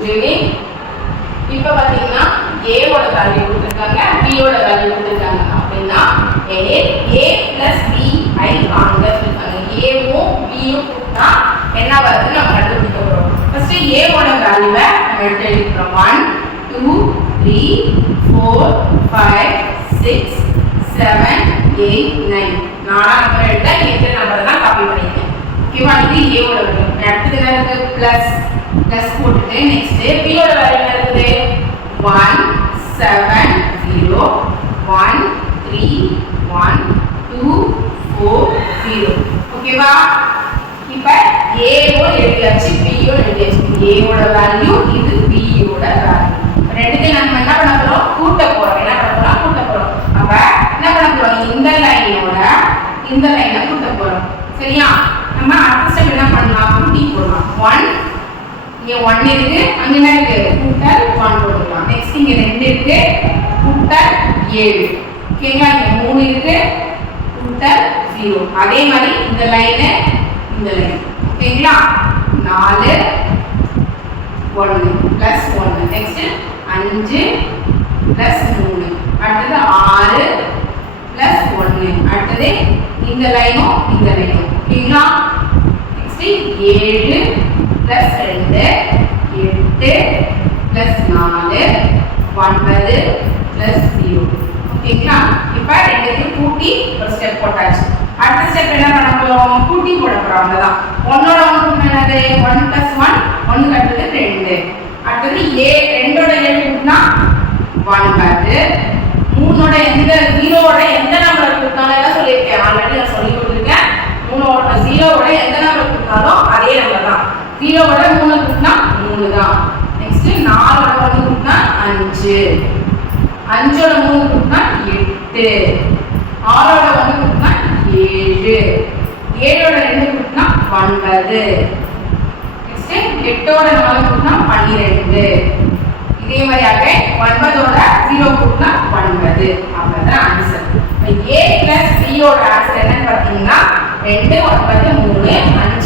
இதுவே இப்போ பார்த்தீங்கன்னா ஏவோட வேல்யூ கொடுத்துருக்காங்க பியோட வேல்யூ கொடுத்துருக்காங்க. அப்படின்னா ஏ ஏ பிளஸ் பி ஐ காண்க சொல்லிருக்காங்க ஏவும் பியும் கொடுத்தா என்ன வருது நம்ம கண்டுபிடிக்க போகிறோம் ஃபர்ஸ்ட் ஏவோட வேல்யூவை நம்ம எடுத்து எழுதிக்கிறோம் one two three four five six seven eight nine நாலாம் நம்பர் எடுத்தா எட்டு நம்பர் தான் காப்பி பண்ணிக்கிறேன் ஓகேவா இது ஏவோட வேல்யூ அடுத்தது என்ன இருக்கு? ப்ளஸ் ப்ளஸ் போட்டுட்டு நெக்ஸ்ட் பியோட வேல்யூ இருக்குது one seven zero one three one two four zero ஓகேவா இப்போ ஏஓ எழுதியாச்சு பியோ எழுதியாச்சு ஏஓட வேல்யூ இது பியோட வேல்யூ ரெண்டுத்தையும் நம்ம என்ன பண்ண போறோம் கூட்ட போறோம் என்ன பண்ண போறோம் கூட்ட போறோம் அப்ப என்ன பண்ண போறோம் இந்த லைனோட இந்த லைனை கூட்ட போறோம் சரியா நம்ம அடுத்த ஸ்டெப் என்ன பண்ணலாம் கூட்டி போடலாம் ஒன் இங்கே ஒன் இருக்கு அங்கே என்ன இருக்கு? கூட்டல் ஒன் போட்டுக்கலாம். நெக்ஸ்ட் இங்க ரெண்டு இருக்கு கூட்டல் ஏழு. ஓகேங்களா இங்க மூணு இருக்கு கூட்டல் ஜீரோ அதே மாதிரி இந்த லைனு இந்த லைன் ஓகேங்களா நாலு ஒன்று ப்ளஸ் ஒன்று நெக்ஸ்ட் அஞ்சு ப்ளஸ் மூணு. அடுத்தது ஆறு ப்ளஸ் ஒன்று அடுத்தது இந்த லைனும் இந்த லைனும் ஓகேங்களா நெக்ஸ்ட் ஏழு ப்ளஸ் ரெண்டு எட்டு ப்ளஸ் நாலு ஒன்பது ப்ளஸ் ஜீரோ ஓகேங்களா இப்போ ரெண்டுத்தையும் கூட்டி ஒரு ஸ்டெப் போட்டாச்சு அடுத்த ஸ்டெப் என்ன பண்ண போறோம் கூட்டி போட போறோம். அவ்வளவுதான். ஒன்னோட ஒன்று என்னது ஒன் ப்ளஸ் ஒன் ஒன்று கட்டுறது ரெண்டு. அடுத்தது ஏ ரெண்டோட ஏழு கூட்டினா ஒன்பது மூணோட எந்த ஜீரோவோட எந்த நம்பர் கொடுத்தாலும் எல்லாம் சொல்லியிருக்கேன். ஆல்ரெடி நான் சொல்லி கொடுத்துருக்கேன். மூணோட ஜீரோவோட எந்த நம்பர் கொடுத்தாலும் அதே நம்பர் தான். ஜீரோவோட மூணு கொடுத்தா மூணு தான். நெக்ஸ்ட் நாலோட ஒன்று கொடுத்தா அஞ்சு. அஞ்சோட மூணு கொடுத்தா எட்டு. ஆறோட ஏழு. ஏழோட ரெண்டு கூட்டினா ஒன்பது. நெக்ஸ்ட் எட்டோட நாலு கூட்டினா பன்னிரெண்டு. இதே மாதிரியாக ஒன்பதோட ஜீரோ கூட்டினா ஒன்பது. அவ்வளோதான் ஆன்சர் ஏ பிளஸ் பியோட ஆன்சர் என்னன்னு பார்த்தீங்கன்னா ரெண்டு ஒன்பது மூணு அஞ்சு